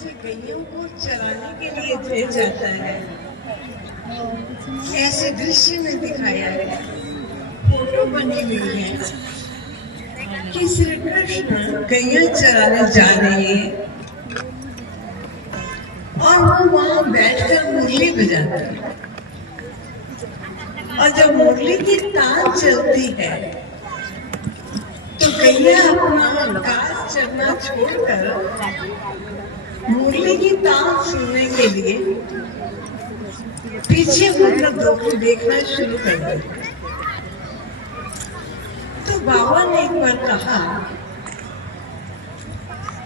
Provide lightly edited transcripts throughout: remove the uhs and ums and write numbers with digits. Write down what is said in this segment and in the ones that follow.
से गैयों को चराने के लिए भेजा जाता है, ऐसे दृश्य में दिखाया है, फोटो बनी हुई है कि श्री कृष्ण गैया चराने जा रहे हैं और वो वहां बैठकर मुरली बजाते हैं। और जब मुरली की तान चलती है तो गैया अपना घास चरना छोड़कर मुरली की तान सुनने के लिए पीछे मुड़कर देखना शुरू कर दिया। तो बाबा ने एक बार कहा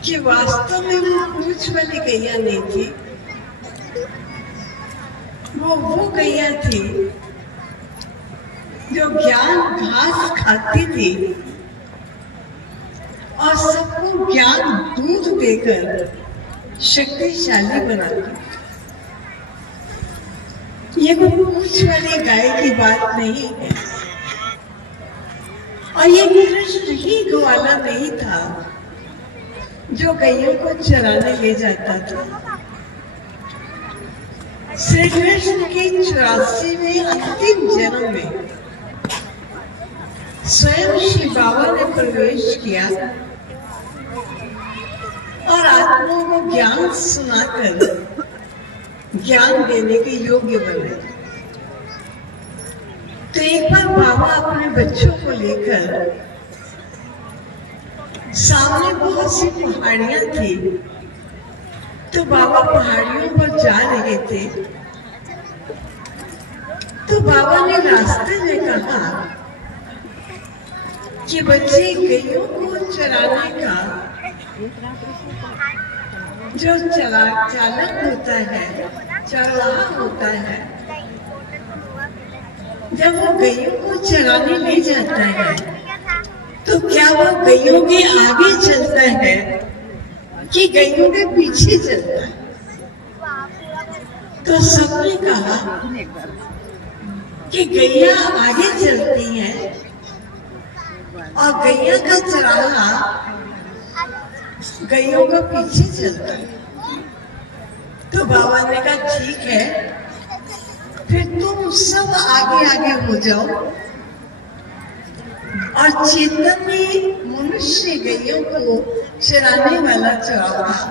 कि वास्तव में वो पूछ वाली गैया नहीं थी, वो गैया थी जो ज्ञान घास खाती थी और सबको ज्ञान दूध देकर शक्तिशाली बनाती। ये कोई पूछ वाली गाय की बात नहीं है और ये कृष्ण ही ग्वाला नहीं था जो गैयों को चराने ले जाता था। श्री कृष्ण के 84वें अंतिम जन्म में स्वयं श्री बाबा ने प्रवेश किया और आत्माओं को ज्ञान सुनाकर ज्ञान देने के योग्य बने। तो एक बार बाबा अपने बच्चों को लेकर सामने बहुत सी पहाड़ियां थी, तो बाबा पहाड़ियों पर जा रहे थे। तो बाबा ने रास्ते में कहा कि बच्चे गैयों को चराने का जो चालक होता है, चरवाहा होता है, जब वो गैयों को चराने ले जाता है तो क्या वो गैयों के आगे चलता है कि गैयों के पीछे चलता है? तो सबने कहा कि गैया आगे चलती है और गैया का चराहा गैयों का पीछे चलता है। तो बाबा ने कहा ठीक है, फिर तुम सब आगे आगे हो जाओ और चैतन्य मनुष्य गैयों को चराने वाला चराहा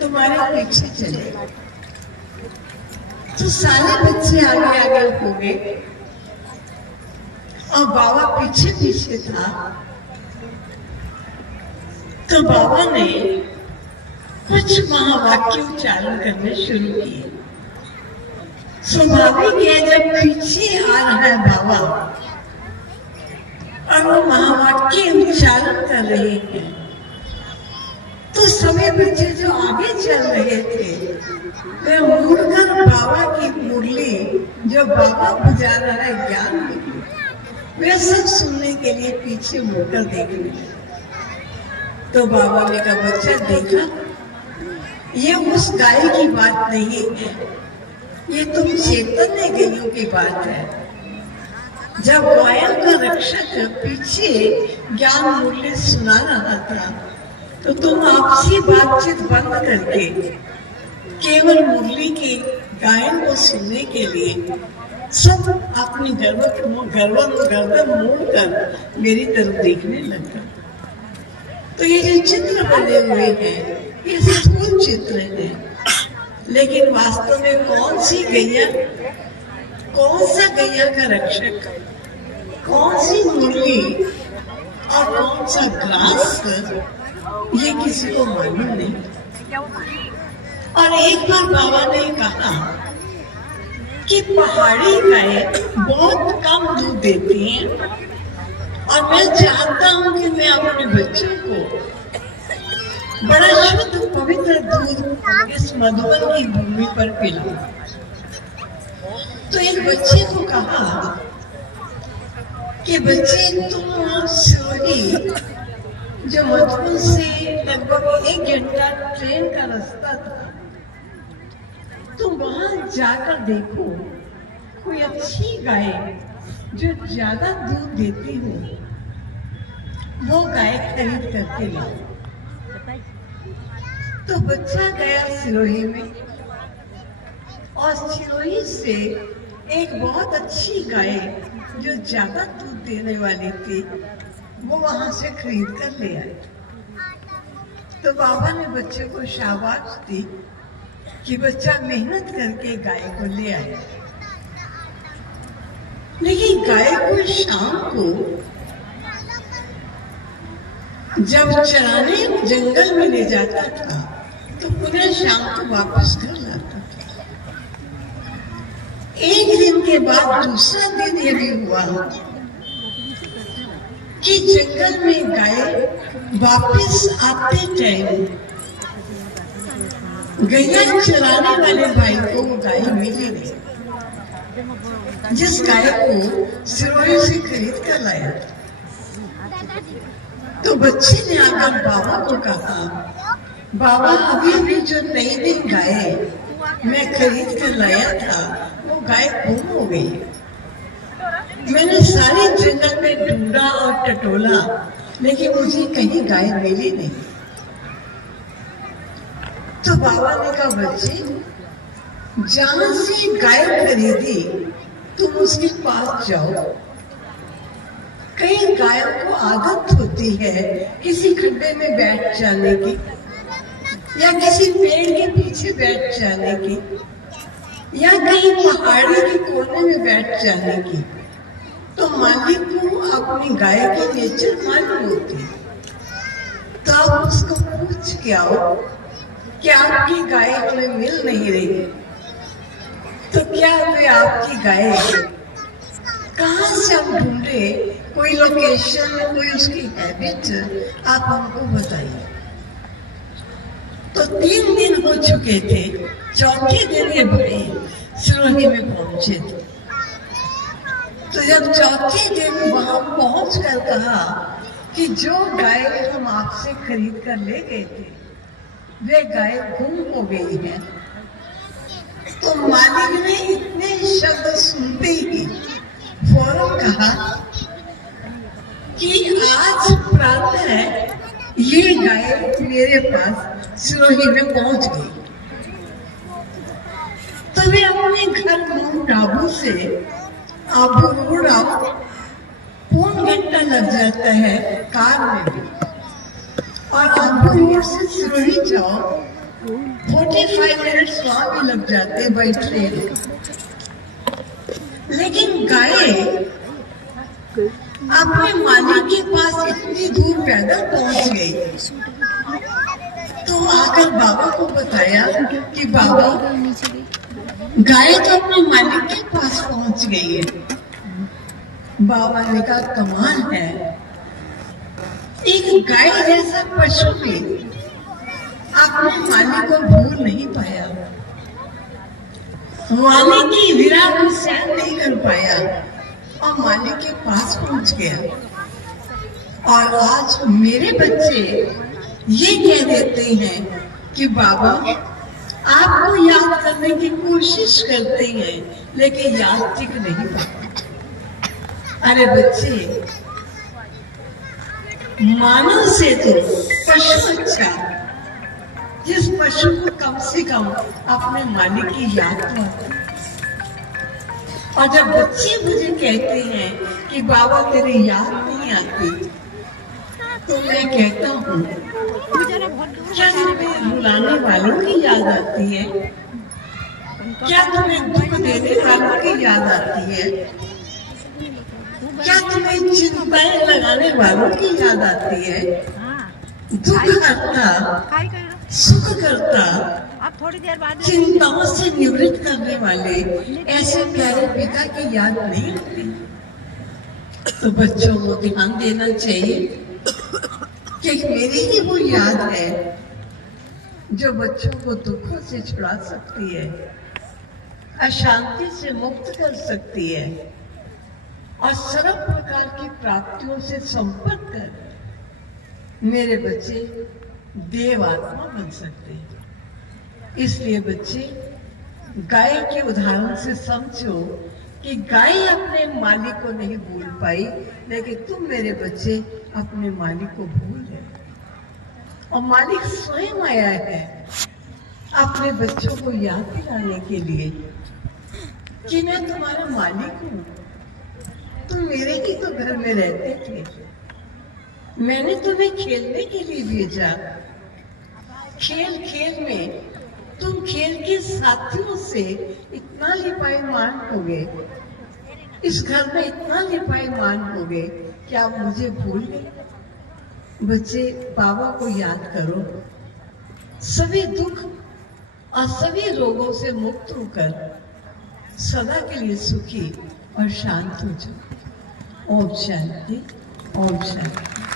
तुम्हारे पीछे चलेगा। तो सारे बच्चे आगे आगे हो गए और बाबा पीछे पीछे था। तो बाबा ने कुछ महावाक्य उच्चारण करने शुरू किए। स्वाभाविक है, जब पीछे आ रहा है बाबा और वो महावाक्य उच्चारण कर रहे हैं तो सभी बच्चे जो आगे चल रहे थे वे मुड़कर बाबा की मुरली जो बाबा बजा रहा है ज्ञान की, वे सब सुनने के लिए पीछे मुड़कर देखने लगे। तो बाबा ने कहा बच्चा देखा, ये उस गाय की बात नहीं है, ये तुम चैतन्य गैयों की बात है। जब गायों का रक्षक पीछे ज्ञान मूल्य सुना रहा था तो तुम आपसी बातचीत बंद करके केवल मुरली के गायन को सुनने के लिए सब अपनी गर्दन मोड़कर मेरी तरफ देखने लगा। तो ये जो चित्र बने हुए हैं ये स्थूल चित्र हैं, लेकिन वास्तव में कौन सी गैया, कौन सा गैया का रक्षक, कौन सी मुरली और कौन सा ग्रास, ये किसी को मालूम नहीं। और एक बार बाबा ने कहा कि पहाड़ी गाय बहुत कम दूध देती हैं और मैं चाहता हूं कि मैं अपने बच्चों को बड़ा शुद्ध पवित्र दूध इस मधुबन की भूमि पर पिलाऊं। तो एक बच्चे को कहा कि बच्चे तुम सिरोही जो मधुबन से लगभग 1 घंटा ट्रेन का रास्ता था, तुम वहां जाकर देखो कोई अच्छी गाय जो ज्यादा दूध देती हो वो गाय खरीद करके लाओ। तो बच्चा गया सिरोही में और सिरोही से एक बहुत अच्छी गाय जो ज्यादा दूध देने वाली थी वो वहां से खरीद कर ले आए। तो बाबा ने बच्चे को शाबाश दी कि बच्चा मेहनत करके गाय को ले आया। लेकिन गाय को शाम को जब चराने जंगल में ले जाता था तो पुनः शाम को वापस घर लाता था। एक दिन के बाद दूसरा दिन यह भी हुआ कि जंगल में गाय वापस आते टाइम गैया चराने वाले भाई को वो गाय मिली नहीं, जिस गाय को सिरोही से खरीद कर लाया। तो बच्चे ने आकर बाबा को कहा, बाबा अभी भी जो नई नई गाय मैं खरीद कर लाया था वो गाय गुम हो गई। मैंने सारे जंगल में ढूंढा और टटोला लेकिन मुझे कहीं गाय मिली नहीं। तो बाबा ने कहा, बच्चे जहां से गाय खरीदी तुम उसके पास जाओ। कई गायों को आदत होती है किसी खड्डे में बैठ जाने की या किसी पेड़ के पीछे बैठ जाने की या कहीं पहाड़ी के कोने में बैठ जाने की। तो मालिक को अपनी गाय की नेचर मालूम होती, तो आप उसको पूछ के आओ कि आपकी गाय हमें मिल नहीं रही, तो क्या वे आपकी गाय कहाँ से हम ढूंढे, कोई लोकेशन, कोई उसकी हैबिट आप हमको बताइए। तो 3 दिन हो चुके थे, चौथे दिन ये भाई सिरोही में पहुंचे थे। तो जब चौथे दिन वहां पहुंच कर कहा कि जो गाय हम आपसे खरीद कर ले गए थे वे गाय गुम हो गई है। तो मालिक ने इतने शब्द सुनते ही फौरन कहा कि आज प्रातः ये गाय मेरे पास सिरोही में पहुंच गई। तो वे अपने घर माउंट आबू से आबू रोड आओ, पौन घंटा लग जाता है कार में भी, और आबू रोड से सिरोही जाओ 45 मिनट्स वहां भी लग जाते बाई ट्रेन। लेकिन गाय अपने मालिक के पास इतनी दूर पैदल पहुंच गई। तो आकर बाबा को बताया कि बाबा गाय तो अपने मालिक के पास पहुंच गई है। बाबा ने कहा, कमाल है, एक गाय जैसा पशु भी अपने मालिक को भूल नहीं पाया, मालिक की विरह को सहन नहीं कर पाया और मालिक के पास पहुंच गया। और आज मेरे बच्चे ये कह देते हैं कि बाबा आपको याद करने की कोशिश करते हैं लेकिन याद टिक नहीं पाता। अरे बच्चे, मानव से तो पशु अच्छा, जिस पशु को कम से कम अपने मालिक की याद तो आती। और जब बच्चे मुझे कहते हैं कि बाबा तेरी याद नहीं आती, तो मैं कहता हूँ क्या तुम्हें रुलाने वालों की याद आती है? क्या तुम्हें दुख देने वालों की याद आती है? क्या तुम्हें चिंताएं लगाने वालों की याद आती है? दुख हरता, सुख करता, थोड़ी देर बाद चिंताओं से निवृत्त करने वाले ऐसे प्यारे पिता की याद नहीं होती। तो बच्चों को ध्यान देना चाहिए कि मेरी ही वो याद है जो बच्चों को दुखों से छुड़ा सकती है, अशांति से मुक्त कर सकती है और सर्व प्रकार की प्राप्तियों से संपर्क कर मेरे बच्चे देव आत्मा बन सकते हैं। इसलिए बच्चे, गाय के उदाहरण से समझो कि गाय अपने मालिक को नहीं भूल पाई, लेकिन तुम मेरे बच्चे अपने मालिक को भूल गए। और मालिक स्वयं आया है अपने बच्चों को याद दिलाने के लिए कि मैं तुम्हारा मालिक हूँ। तुम मेरे ही तो घर में रहते थे। मैंने तुम्हें खेलने के लिए भेजा। खेल खेल में तुम खेल के साथियों से इतना लिपायमान हो गए, इस घर में इतना लिपायमान हो गए कि आप मुझे भूल गए। बच्चे, बाबा को याद करो। सभी दुख और सभी रोगों से मुक्त होकर सदा के लिए सुखी और शांत हो जाओ। ओम शांति, ओम शांति।